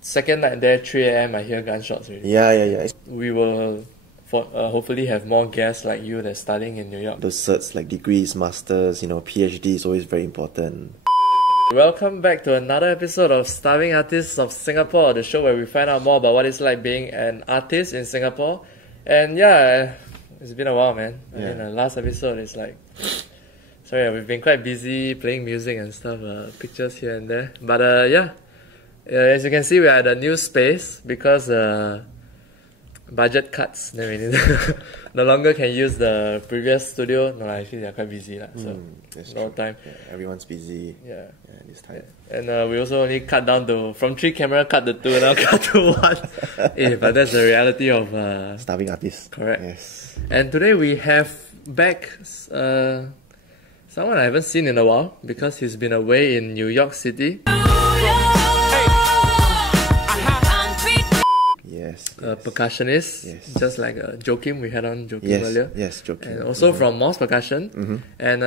second night there, 3 a.m. I hear gunshots already. Yeah. We will hopefully have more guests like you that's studying in New York. Those certs like degrees, masters, PhD is always very important. Welcome back to another episode of Starving Artists of Singapore, the show where we find out more about what it's like being an artist in Singapore. And yeah, it's been a while, man. I mean, the last episode is like... Sorry, we've been quite busy playing music and stuff, pictures here and there. But as you can see, we are at a new space because budget cuts. Then we no longer can use the previous studio. No, actually they're quite busy, so no time. Yeah, everyone's busy. Yeah, this time. Yeah. And we also only cut down to from 3 camera cut to 2, now cut to 1. But that's the reality of starving artists. Correct. Yes. And today we have back someone I haven't seen in a while because he's been away in New York City. Yes. Percussionist. Yes. Just like Joakim, we had on Joakim earlier. Yes, Joakim. And also from Moss Percussion. And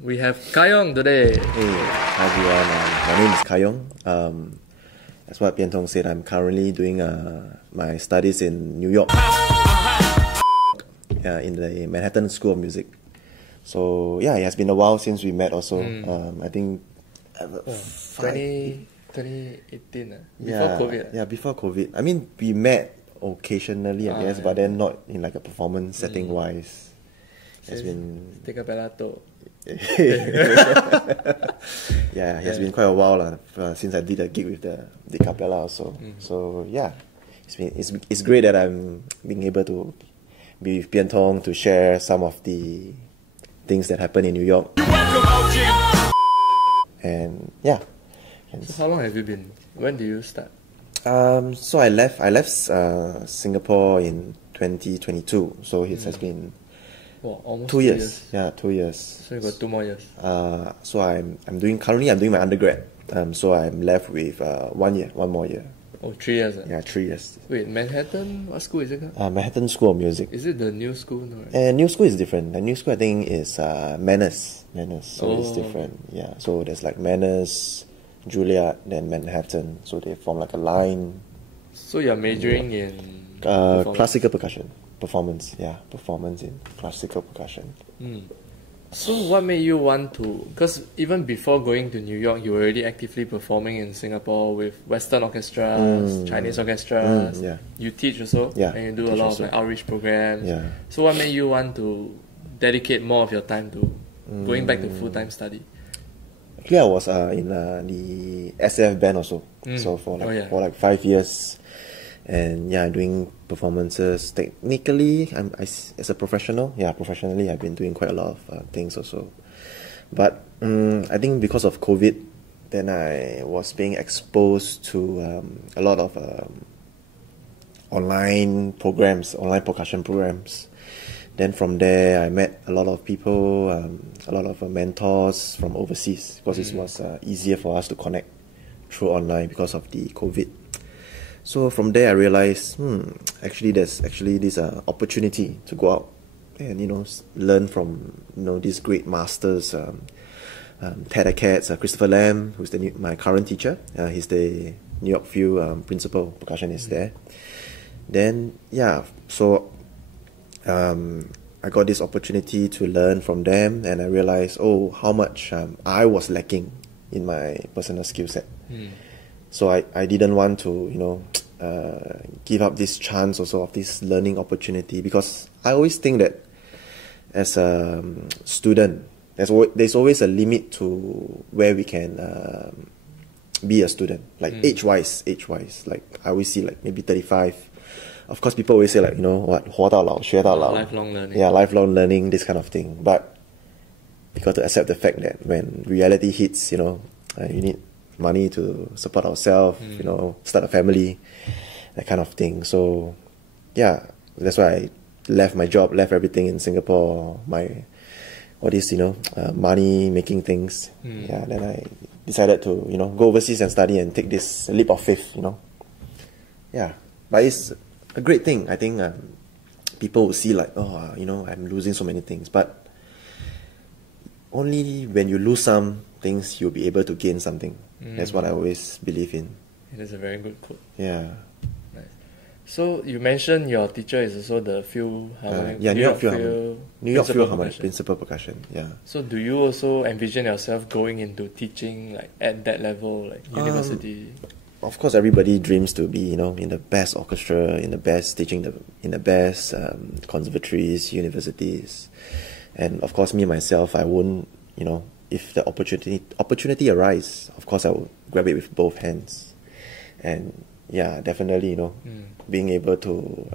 we have Kah Yiong today. Hey, hi everyone. My name is Kah Yiong. That's what Pian Tong said. I'm currently doing my studies in New York. In the Manhattan School of Music. So yeah, it has been a while since we met also. I think 2018 before COVID. Yeah, before COVID. I mean, we met occasionally, I guess, but then not in like a performance setting wise. It's been... Take a pelato. Yeah, it has been quite a while since I did a gig with the Capella also. So yeah, it's great that I'm being able to be with Pian Tong to share some of the things that happen in New York. And yeah. So how long have you been? When did you start? So I left Singapore in 2022. So it has been almost 2 years. Yeah, 2 years. So you got 2 more years. So I'm doing my undergrad. So I'm left with 1 year, 1 more year. Oh, 3 years. Yeah, 3 years. Wait, Manhattan? What school is it called? Manhattan School of Music. Is it the new school? No, right? New school is different. The new school I think is Manners. So it's different. Yeah. So there's like Manners, Juilliard, then Manhattan. So they form like a line. So you're majoring in classical percussion. Performance. Yeah, performance in classical percussion. So what made you want to... Because even before going to New York, you were already actively performing in Singapore with Western orchestras, Chinese orchestras. You teach also, and you do a lot of like, outreach programs. So what made you want to dedicate more of your time to going back to full-time study? Actually, I was in the SF band also. So for like 5 years. And yeah, doing performances. Technically, as a professional, professionally, I've been doing quite a lot of things also. But I think because of COVID, then I was being exposed to a lot of online programs, online percussion programs. Then from there, I met a lot of people, a lot of mentors from overseas, because it was easier for us to connect through online because of the COVID. So from there I realized, actually there's this opportunity to go out and learn from these great masters, Ted Katz, Christopher Lamb, who's my current teacher. He's the New York Phil principal percussionist there. Then so I got this opportunity to learn from them, and I realized how much I was lacking in my personal skill set. So I didn't want to, give up this chance also of this learning opportunity, because I always think that as a student, there's always a limit to where we can be a student, like age-wise. Like I always see like maybe 35. Of course, people always say like, what, 活到老, 学到老. Lifelong learning. Yeah, lifelong learning, this kind of thing. But you got to accept the fact that when reality hits, you need money to support ourselves, start a family, that kind of thing. So yeah, that's why I left my job, left everything in Singapore, all these money making things. Then I decided to go overseas and study and take this leap of faith. But it's a great thing. I think people will see like, I'm losing so many things, but only when you lose some things, you'll be able to gain something. That's what I always believe in. It is a very good quote. Yeah. Nice. So you mentioned your teacher is also the Philharmonic. Yeah, New York Philharmonic. New York principal Philharmonic, percussion. principal percussion. Yeah. So do you also envision yourself going into teaching like at that level, like university? Of course, everybody dreams to be, you know, in the best orchestra, in the best in the best conservatories, universities, and of course, me myself, I won't, you know, if the opportunity arises, of course, I will grab it with both hands, and yeah, definitely, you know, being able to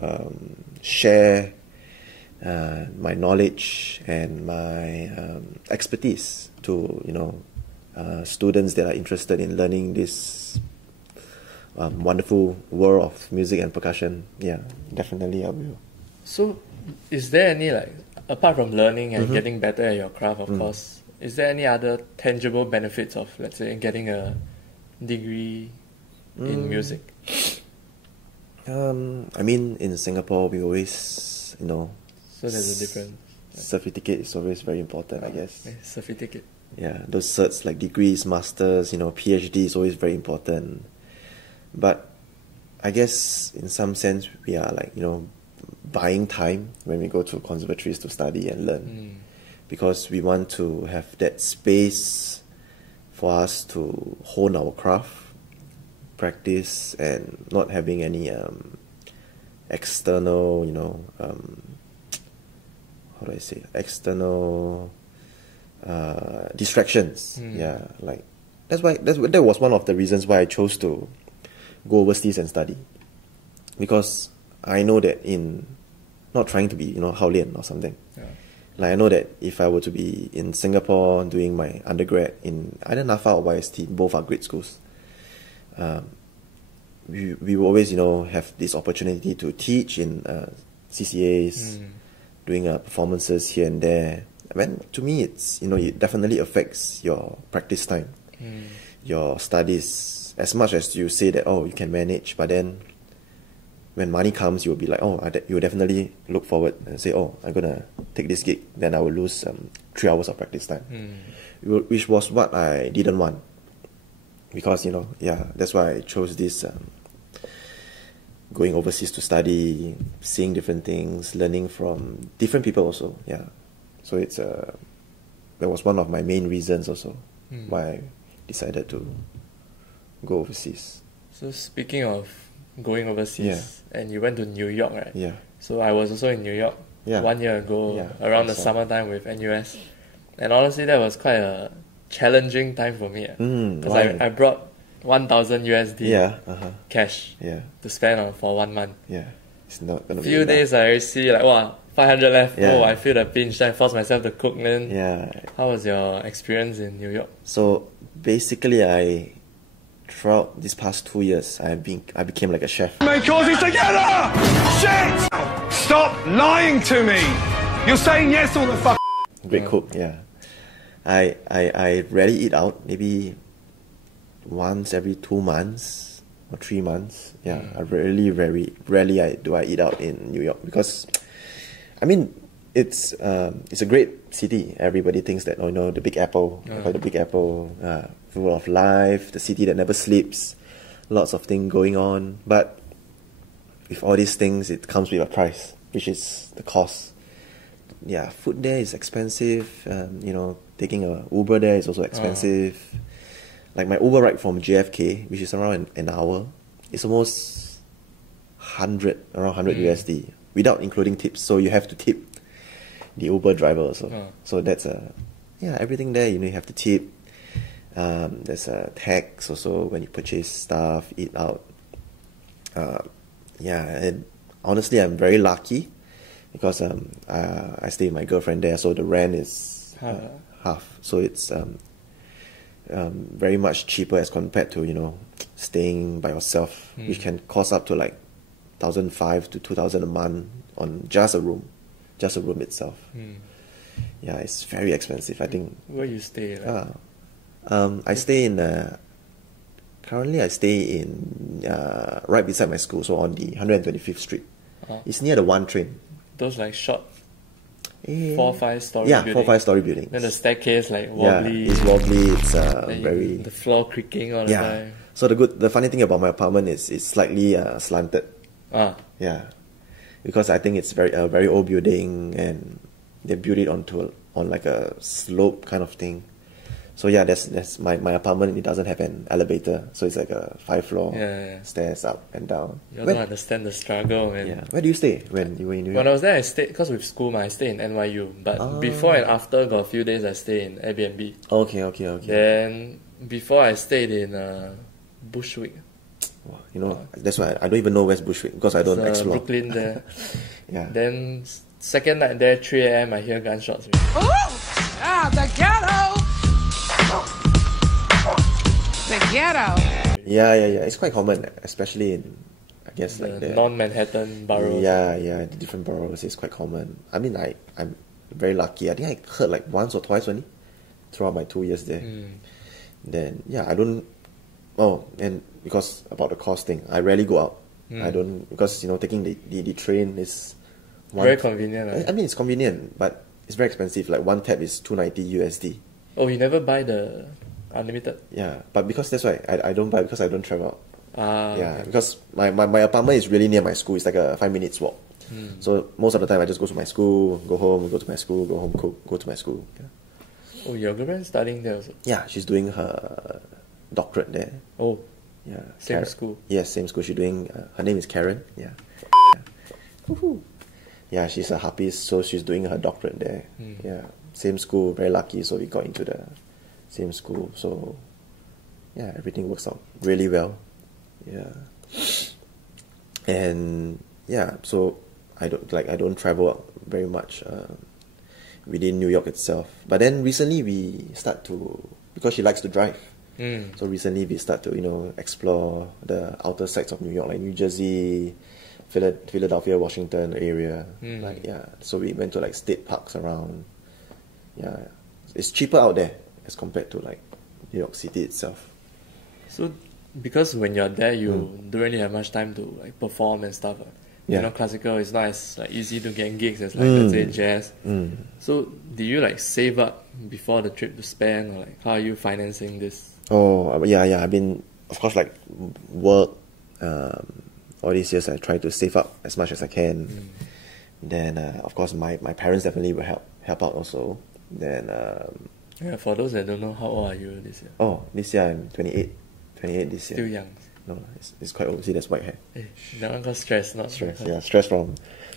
share my knowledge and my expertise to, you know, students that are interested in learning this wonderful world of music and percussion. Yeah, definitely I will. So, is there any, like, apart from learning and getting better at your craft, of course, is there any other tangible benefits of, let's say, getting a degree in music? I mean, in Singapore, we always, you know, So there's a difference. certificate is always very important, I guess. Certificate. Yeah, those certs like degrees, masters, you know, PhD is always very important. But I guess in some sense we are like, you know, buying time when we go to conservatories to study and learn, because we want to have that space for us to hone our craft, practice, and not having any external, you know, how do I say, external distractions. Yeah, like that was one of the reasons why I chose to go overseas and study, because I know that in not trying to be, you know, Haolian or something. Yeah. Like I know that if I were to be in Singapore doing my undergrad in either NAFA or YST, both are great schools. We will always, you know, have this opportunity to teach in CCAs, doing performances here and there. I mean, to me, it's, you know, it definitely affects your practice time, your studies. As much as you say that, oh, you can manage, but then when money comes, you'll be like, oh, you'll definitely look forward and say, oh, I'm gonna take this gig, then I will lose 3 hours of practice time, which was what I didn't want, because, you know, yeah, that's why I chose this going overseas to study, seeing different things, learning from different people also. Yeah, so it's that was one of my main reasons also why I decided to go overseas. So speaking of going overseas, and you went to New York, right? Yeah. So I was also in New York 1 year ago, around the summertime with NUS, and honestly that was quite a challenging time for me, because I brought 1,000 USD cash to spend for 1 month. Yeah, it's not gonna be few enough. days I see like, wow, 500 left. Yeah. Oh, I feel the pinch. I forced myself to cook. Then Yeah. how was your experience in New York? So basically, throughout these past 2 years, I became like a chef. Make causes together! Shit! Stop lying to me! You're saying yes all the fuck. Great cook, yeah. I rarely eat out, maybe once every 2 months or 3 months. Yeah, I very rarely do I eat out in New York, because I mean it's a great city. Everybody thinks that, oh, you know, the Big Apple, the Big Apple, full of life, the city that never sleeps, lots of things going on. But with all these things, it comes with a price, which is the cost. Yeah, food there is expensive. You know, taking a Uber there is also expensive. Like my Uber ride from JFK, which is around an hour, it's almost around 100 USD, without including tips. So you have to tip the Uber driver also. So that's everything there, you know, you have to tip. There's a tax also when you purchase stuff, eat out. And honestly, I'm very lucky, because I stay with my girlfriend there, so the rent is half. So it's very much cheaper as compared to, you know, staying by yourself, which can cost up to like 1,500 to 2,000 a month on just a room itself. Yeah, it's very expensive, I think. Where you stay? Like? I stay in currently I stay in right beside my school, so on the 125th Street. It's near the one train. Those like short 4-5 story building. 4-5 story building. Then the staircase like wobbly. Yeah, it's wobbly. It's the floor creaking all the time. So the funny thing about my apartment is it's slightly slanted. Ah. Yeah, because I think it's a very old building, and they built it on like a slope kind of thing. So yeah, that's my apartment. It doesn't have an elevator, so it's like a 5-floor stairs up and down. You don't understand the struggle, man. Yeah. Where do you stay when you were in New York? When I was there, I stayed, because with school, I stayed in NYU. But before and after, got a few days I stayed in Airbnb. Okay. Then before I stayed in Bushwick. Wow, you know, that's why I don't even know where's Bushwick because I don't explore. Brooklyn there. Yeah. Then second night there, 3 a.m. I hear gunshots. The ghetto! The ghetto! Yeah. It's quite common, especially in, I guess, like the non-Manhattan boroughs. Yeah, the different boroughs is quite common. I mean, I'm very lucky. I think I heard like once or twice only throughout my 2 years there. Then I don't. Oh, and because about the cost thing, I rarely go out. I don't, because taking the train is very convenient. Right? I mean, it's convenient, but it's very expensive. Like one tab is $290 USD. Oh, you never buy the unlimited? Yeah, but because that's why I don't buy, because I don't travel out. Okay. Because my apartment is really near my school. It's like a 5 minutes walk. So most of the time I just go to my school, go home, go to my school, go home, cook, go to my school. Yeah. Oh, your girlfriend studying there also? Yeah, she's doing her doctorate there. Oh, yeah. same school. Yes, same school. She's doing. Her name is Karen. Yeah. Woohoo. Yeah, she's a harpist, so she's doing her doctorate there. Yeah, same school. Very lucky, so we got into the same school. So yeah, everything works out really well. Yeah, and yeah, so I don't travel very much within New York itself. But then recently we start to, because she likes to drive. So recently we start to explore the outer sides of New York, like New Jersey, Philadelphia, Washington area. So we went to like state parks around. Yeah, it's cheaper out there as compared to like New York City itself. So because when you're there, you don't really have much time to like perform and stuff. Classical is not as like easy to get gigs as like let's say jazz. So do you like save up before the trip to spend, or like how are you financing this? Oh yeah. I mean, of course, like work. All these years I try to save up as much as I can. Then of course my parents definitely will help out also. Then for those that don't know, how old are you this year? Oh, this year I'm 28 this year. Still young. No, it's quite old. See, that's white hair. That one got stress, not stress. Yeah, stress from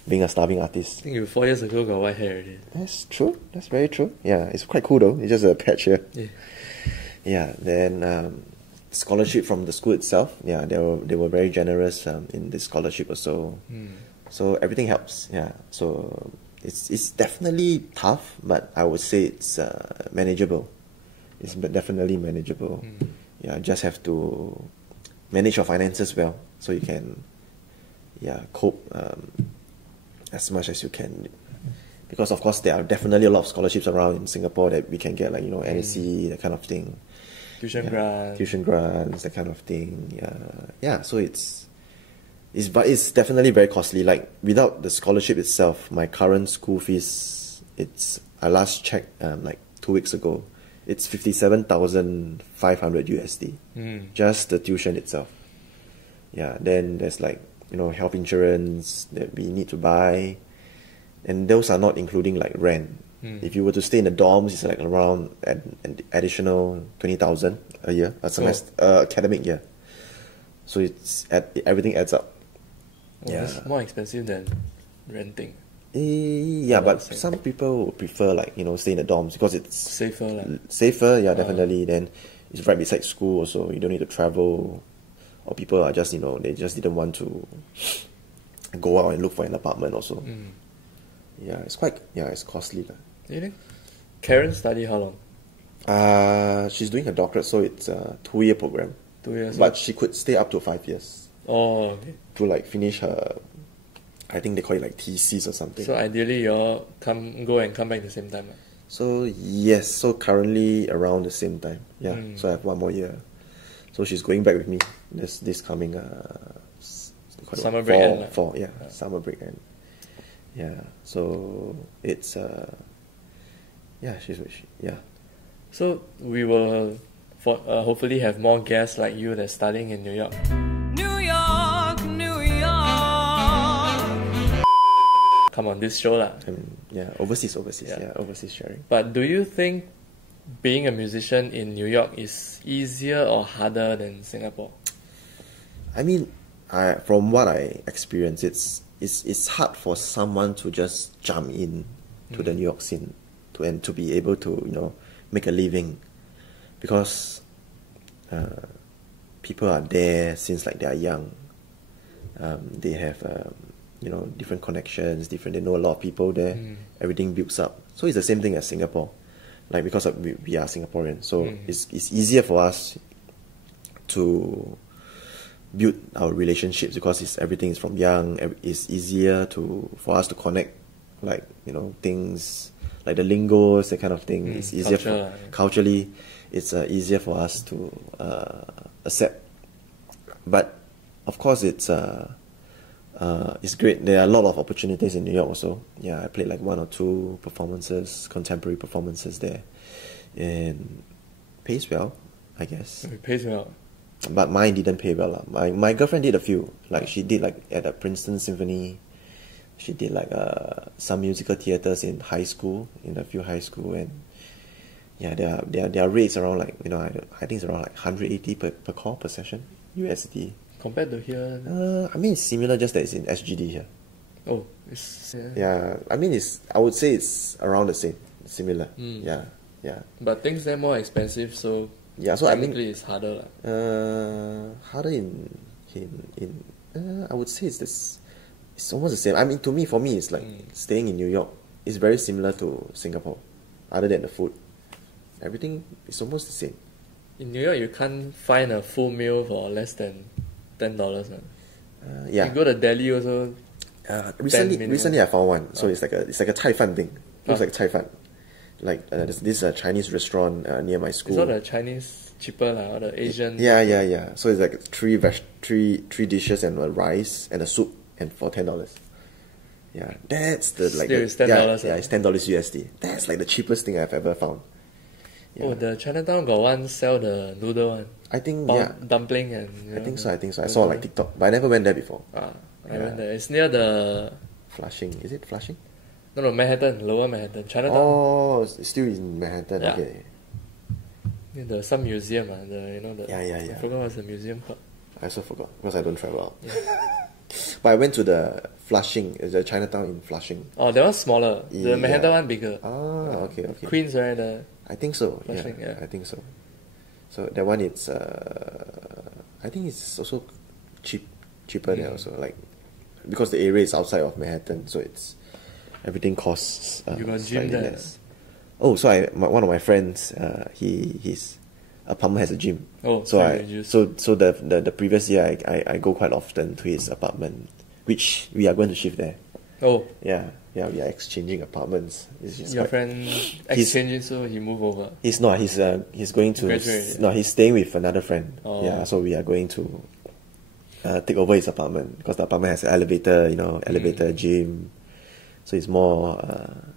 being a starving artist. I think you 4 years ago got white hair already. That's true. That's very true. Yeah, it's quite cool though. It's just a patch here. Yeah. Then scholarship from the school itself. Yeah, they were very generous in this scholarship also. So everything helps. Yeah. So it's definitely tough, but I would say it's manageable. It's definitely manageable. Yeah, just have to manage your finances well, so you can cope as much as you can. Because of course there are definitely a lot of scholarships around in Singapore that we can get, like NYC, that kind of thing. Tuition grants, that kind of thing. Yeah. So but it's definitely very costly. Like without the scholarship itself, my current school fees, I last checked like 2 weeks ago. It's 57,500 USD. Just the tuition itself. Yeah. Then there's like health insurance that we need to buy, and those are not including like rent. If you were to stay in the dorms, it's like around an additional 20,000 a year, a semester, academic year. So everything adds up. It's more expensive than renting. Yeah, but some people would prefer like stay in the dorms because it's safer. Safer, yeah, definitely. Then it's right beside school, so you don't need to travel. Or people are just they just didn't want to go out and look for an apartment also. Yeah, it's costly. Do you think Karen study how long? She's doing her doctorate, so it's a 2-year program. 2 years. But she could stay up to 5 years. Oh, okay. To like finish her, I think they call it like thesis or something. So ideally you all go and come back at the same time. So yes, so currently around the same time. Yeah. So I have 1 more year. So she's going back with me this coming summer break fall, summer break end. Yeah. So it's she's. So we will hopefully have more guests like you that's studying in New York. New York, New York. Come on this show lah. Yeah, overseas, overseas sharing. But do you think being a musician in New York is easier or harder than Singapore? I mean, from what I experience, it's hard for someone to just jump in to the New York scene and to be able to make a living, because people are there since like they are young. They have different connections, they know a lot of people there. Everything builds up. So it's the same thing as Singapore, like because we are Singaporeans, so it's easier for us to build our relationships because everything is from young. It's easier for us to connect, like things like the lingos, that kind of thing. It's easier culturally. It's easier for us to accept. But of course, it's great. There are a lot of opportunities in New York also. Yeah, I played like 1 or 2 performances, contemporary performances there, and pays well, I guess. It pays well. But mine didn't pay well. My girlfriend did a few. Like she did like at a Princeton Symphony. She did like some musical theaters in high school, in a few high school, and yeah, their rates around like I think it's around like 180 per call per session USD. Compared to here, I mean it's similar, just that it's in SGD here. oh, it's Yeah, I mean I would say it's around the same, similar. Yeah. But things there more expensive, so Yeah, so I mean technically it's harder lah. harder in I would say it's almost the same. I mean, for me, it's like staying in New York is very similar to Singapore, other than the food. Everything is almost the same. In New York, you can't find a full meal for less than $10. Yeah. You go to Delhi also. Recently I found one. So it's like a Thai fan thing. Looks like Thai fan. Like this Chinese restaurant near my school. It's not the Chinese cheaper lah, or the Asian. Yeah. So it's like three dishes and a rice and a soup, and for $10. Yeah, that's the like. Still, it's $10. Yeah, it's $10 USD. That's like the cheapest thing I've ever found. Yeah. Oh, the Chinatown got one sell the noodle one. I think dumpling and. I think so. I saw like TikTok, but I never went there before. I went there. It's near the. Flushing, is it Flushing? No, Manhattan, Lower Manhattan, Chinatown. Oh, it's still in Manhattan. Yeah. Okay. Near some museum, Yeah. I forgot what's the museum called. I also forgot because I don't travel out. But I went to the Flushing, the Chinatown in Flushing. Oh, that one's smaller. The Manhattan one bigger. Ah, okay. Queens, right? I think so. Flushing, yeah. I think so. So that one, it's I think it's also cheaper there also, like because the area is outside of Manhattan, so everything costs You got gym slightly there? less. Oh, so one of my friends, his apartment has a gym. Oh, so the previous year I go quite often to his apartment, which we are going to shift there. Oh, Yeah, we are exchanging apartments. It's just your quite- friend exchanging, so he moved over. He's not. He's going to. Graduate. No, he's staying with another friend. Oh. Yeah, so we are going to take over his apartment because the apartment has an elevator. Elevator, gym. So it's more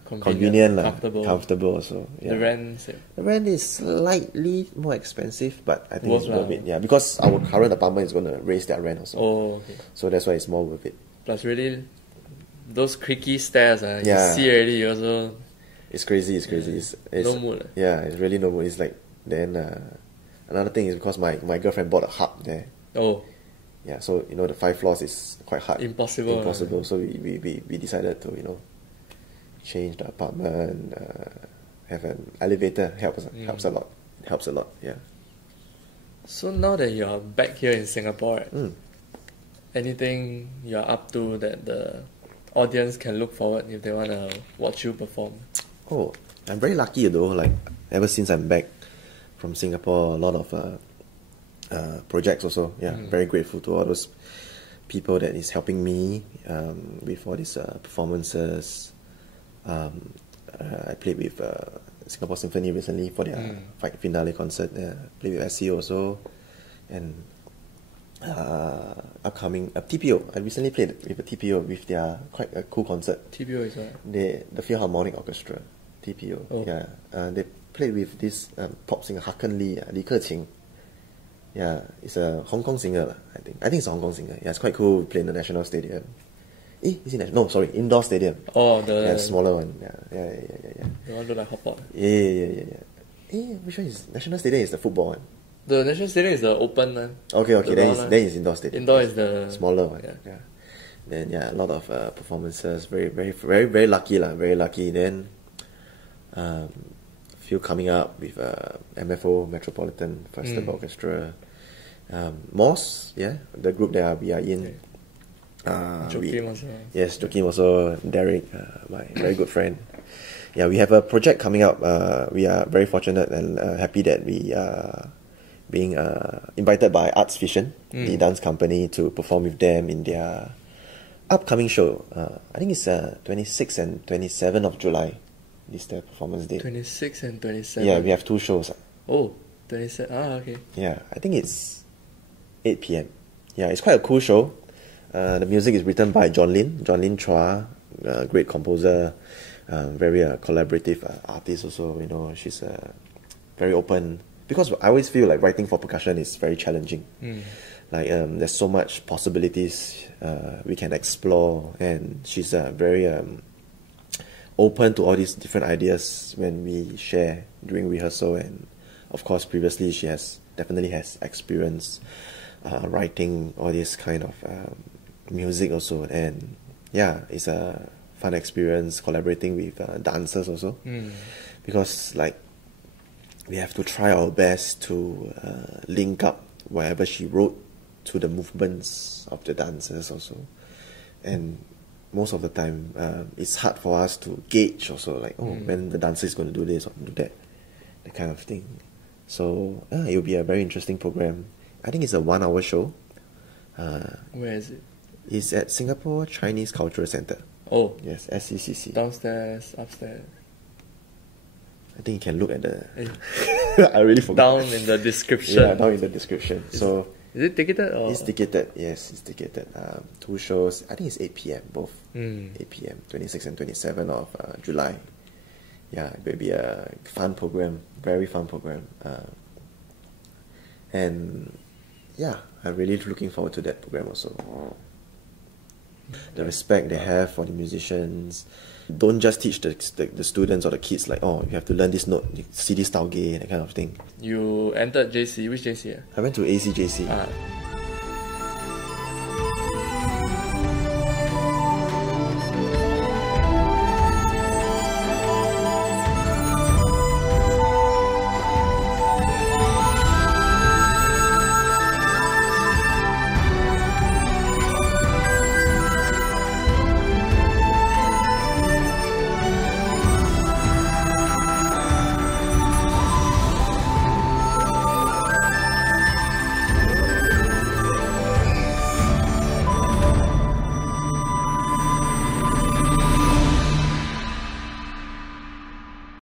convenient, comfortable also. Yeah. The rent, same. The rent is slightly more expensive, but I think it's Worth worth lah. it. Yeah, because our current apartment is going to raise their rent also. Oh, okay. So that's why it's more worth it. Plus, really, those creaky stairs, Yeah. you see already, you also. It's crazy. It's No mood. Yeah, it's really no mood. It's like then another thing is because my girlfriend bought a hub there. Oh, Yeah, so the 5 floors is quite hard. Impossible. So we decided to change the apartment, have an elevator. Helps a lot. It helps a lot. Yeah. so now that you're back here in Singapore, right, Mm. anything you're up to that the audience can look forward if they want to watch you perform? Oh, I'm very lucky though. Like ever since I'm back from Singapore, a lot of projects also. Yeah, very grateful to all those people that is helping me with all these performances. I played with Singapore Symphony recently for their finale concert. Played with SCO also, and upcoming TPO. I recently played with a TPO with their quite a cool concert. TPO is what? The Philharmonic Orchestra, TPO. Oh. Yeah, they played with this pop singer Haken Lee, Li Keqing. Yeah, it's a Hong Kong singer, I think. I think it's a Hong Kong singer. Yeah, it's quite cool. We play in the National Stadium. Is it National? No, sorry, Indoor Stadium. Oh, yeah, smaller one. Yeah. The one look like hot pot. Yeah. Which one is National Stadium? Is the football one? The National Stadium is the open one. Okay. Then it's Indoor Stadium. Indoor is the smaller one. Yeah. Then a lot of performances. Very lucky lah. Very lucky. Then few coming up with MFO Metropolitan Festival Orchestra. Moss, the group that we are in. Joaquin also. Yes, Joaquin also. Derek, my very good friend. Yeah, we have a project coming up. We are very fortunate and happy that we are being invited by Arts Vision, the dance company, to perform with them in their upcoming show. I think it's 26 and 27 of July. This is their performance date. 26 and 27. Yeah, we have 2 shows. Oh, 27. Okay. Yeah, I think it's 8 p.m. Yeah, it's quite a cool show. The music is written by John Lin Chua, great composer, very collaborative artist also. You know, she's very open, because I always feel like writing for percussion is very challenging. Like there's so much possibilities we can explore, and she's very open to all these different ideas when we share during rehearsal. And of course, previously she definitely has experience writing all this kind of music also. And yeah, it's a fun experience collaborating with dancers also, because like we have to try our best to link up whatever she wrote to the movements of the dancers also. And most of the time it's hard for us to gauge also, like when the dancer is going to do this or do that kind of thing. So it will be a very interesting program. I think it's a 1-hour show. Where is it? It's at Singapore Chinese Cultural Centre. Oh. Yes, SCCC. Downstairs, upstairs. I think you can look at the... I really forgot. Down in the description. Yeah, down in the description. Is it ticketed? Or? It's ticketed, yes, it's ticketed. 2 shows, I think it's 8 p.m. both. 8 p.m, 26 and 27 of July. Yeah, it will be a fun program, very fun program. And yeah, I'm really looking forward to that program also. The respect they have for the musicians. Don't just teach the students or the kids like, oh, you have to learn this note, CD style gay, that kind of thing. You entered JC, which JC? I went to ACJC.